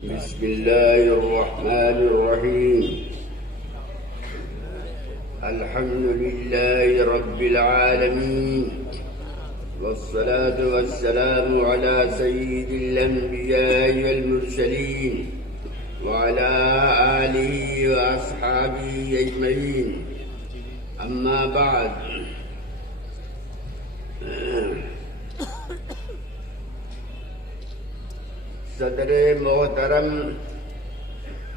بسم الله الرحمن الرحيم. الحمد لله رب العالمين، والصلاة والسلام على سيد الأنبياء والمرسلين وعلى آله وأصحابه أجمعين. أما بعد، صدر محترم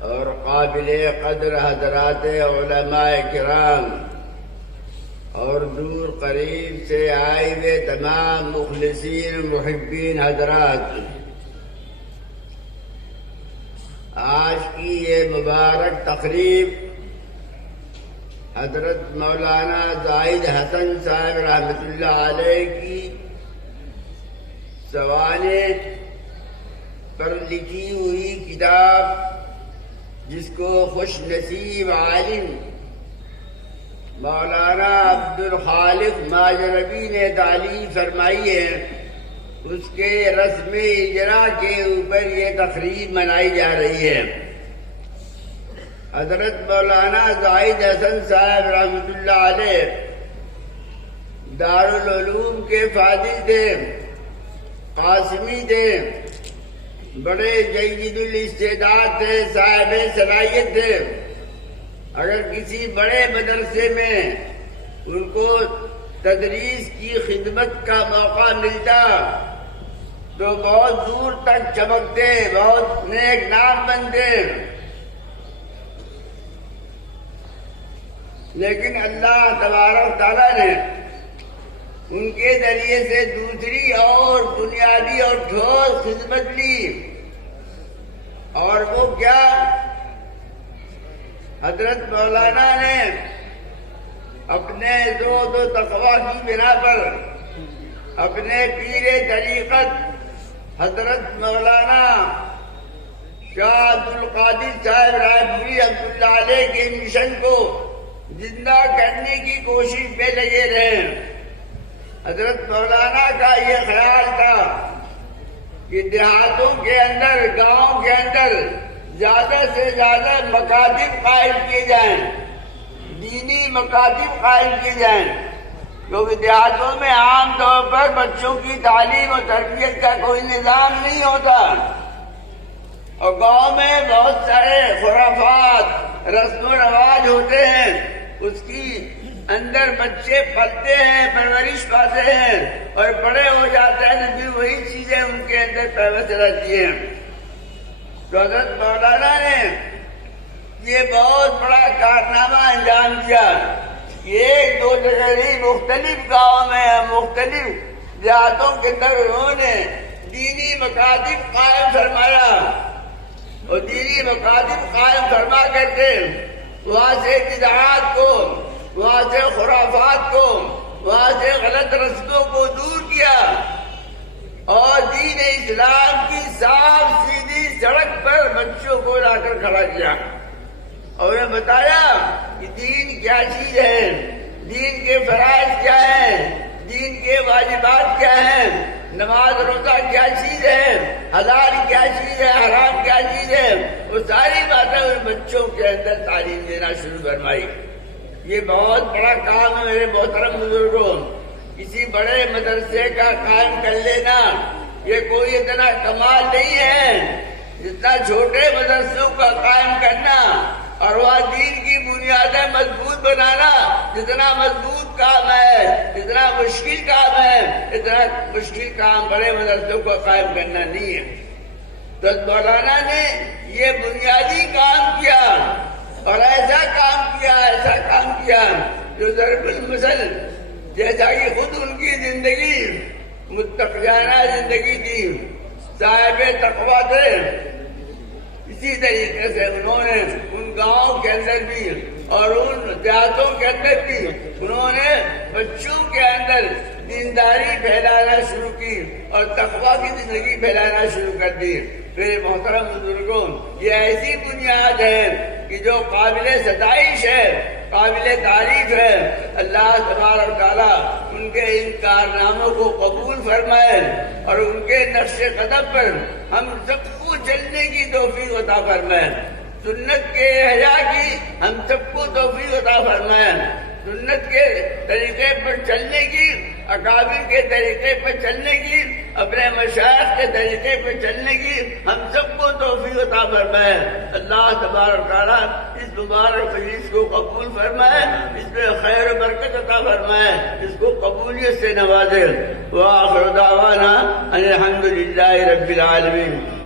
اور قابل قدر حضرات علماء کرام اور دور قریب سے آئے ہوئے تمام مخلصین محبین حضرات، آج کی یہ مبارک تقریب حضرت مولانا زاہد حسن صاحب رحمۃ اللہ علیہ کی سوانح پر لکھی ہوئی کتاب، جس کو خوش نصیب عالم مولانا عبدالخالق ماجربی نے تعلیف فرمائی ہے، اس کے رسم اجرا کے اوپر یہ تقریب منائی جا رہی ہے۔ حضرت مولانا زاہد حسن صاحب رحمۃ اللہ علیہ دارالعلوم کے فاضل تھے، قاسمی تھے، بڑے جید الاستعداد تھے، صاحب صلاحیت تھے۔ اگر کسی بڑے مدرسے میں ان کو تدریس کی خدمت کا موقع ملتا تو بہت دور تک چمکتے، بہت نیک نام بنتے، لیکن اللہ تبارک تعالیٰ نے ان کے ذریعے سے دوسری اور بنیادی اور ٹھوس خدمت لی، اور وہ کیا؟ حضرت مولانا نے اپنے زہد و تقویٰ کی بنا پر اپنے پیر طریقت حضرت مولانا شاہ عبدالقادر صاحب رائے عبد اللہ علیہ کے مشن کو زندہ کرنے کی کوشش میں لگے رہے۔ حضرت مولانا کا یہ خیال تھا کہ دیہاتوں کے اندر، گاؤں کے اندر زیادہ سے زیادہ مکاتب قائم کیے جائیں، دینی مکاتب قائم کیے جائیں، کیونکہ دیہاتوں میں عام طور پر بچوں کی تعلیم و تربیت کا کوئی نظام نہیں ہوتا، اور گاؤں میں بہت سارے خرافات، رسم و رواج ہوتے ہیں، اس کی اندر بچے پلتے ہیں، پرورش پاتے ہیں، اور بڑے ہو جاتے ہیں تو پھر وہی چیزیں ان کے اندر پیوست رہتی ہیں۔ تو حضرت مولانا نے یہ بہت بڑا کارنامہ انجام دیا کہ ایک دو جگہ نہیں، مختلف گاؤں میں، مختلف دیہاتوں کے اندر انہوں نے دینی مکاتب قائم فرمایا، اور دینی مکاتب قائم فرما کر کے وہاں سے بدعات کو، وہاں سے خرافات کو، وہاں سے غلط رسموں کو دور کیا، اور دین اسلام کی صاف سیدھی سڑک پر بچوں کو لا کر کھڑا کیا، اور انہیں بتایا کہ دین کیا چیز ہے، دین کے فرائض کیا ہیں، دین کے واجبات کیا ہیں، نماز روزہ کیا چیز ہے، حلال کیا چیز ہے، حرام کیا چیز ہے، وہ ساری باتیں ان بچوں کے اندر تعلیم دینا شروع فرمائی۔ یہ بہت بڑا کام ہے میرے محترم بزرگوں۔ کسی بڑے مدرسے کا قائم کر لینا یہ کوئی اتنا کمال نہیں ہے جتنا چھوٹے مدرسوں کا قائم کرنا اور وہاں دین کی بنیادیں مضبوط بنانا جتنا مضبوط کام ہے، جتنا مشکل کام ہے، اتنا مشکل کام بڑے مدرسوں کو قائم کرنا نہیں ہے۔ تو مولانا نے یہ بنیادی کام کیا، اور ایسا کام کیا جو ضرب المثل، جیسا کہ خود ان کی زندگی متقیانہ زندگی تھی، صاحب تقویٰ تھے، اسی طریقے سے انہوں نے ان گاؤں کے اندر بھی اور ان دیہاتوں کے اندر بھی انہوں نے بچوں کے اندر دینداری پھیلانا شروع کی اور تقویٰ کی زندگی پھیلانا شروع کر دی۔ میرے محترم بزرگوں، یہ ایسی بنیاد ہے کہ جو قابل ستائش ہے، قابل تعریف ہے۔ اللہ تبارک تعالیٰ ان کے ان کارناموں کو قبول فرمائے اور ان کے نقش قدم پر ہم سب کو چلنے کی توفیق عطا فرمائے، سنت کے احیا کی ہم سب کو توفیق عطا فرمائے، سنت کے طریقے پر چلنے کی، اکابر کے طریقے پر چلنے کی، اپنے مشائخ کے طریقے پر چلنے کی ہم سب کو توفیق عطا فرمائے۔ اللہ تبارک تعالیٰ اس مبارک مجلس کو قبول فرمائے، اس میں خیر و برکت عطا فرمائے، اس کو قبولیت سے نوازے۔ وآخر دعوانا ان الحمد للہ رب العالمین۔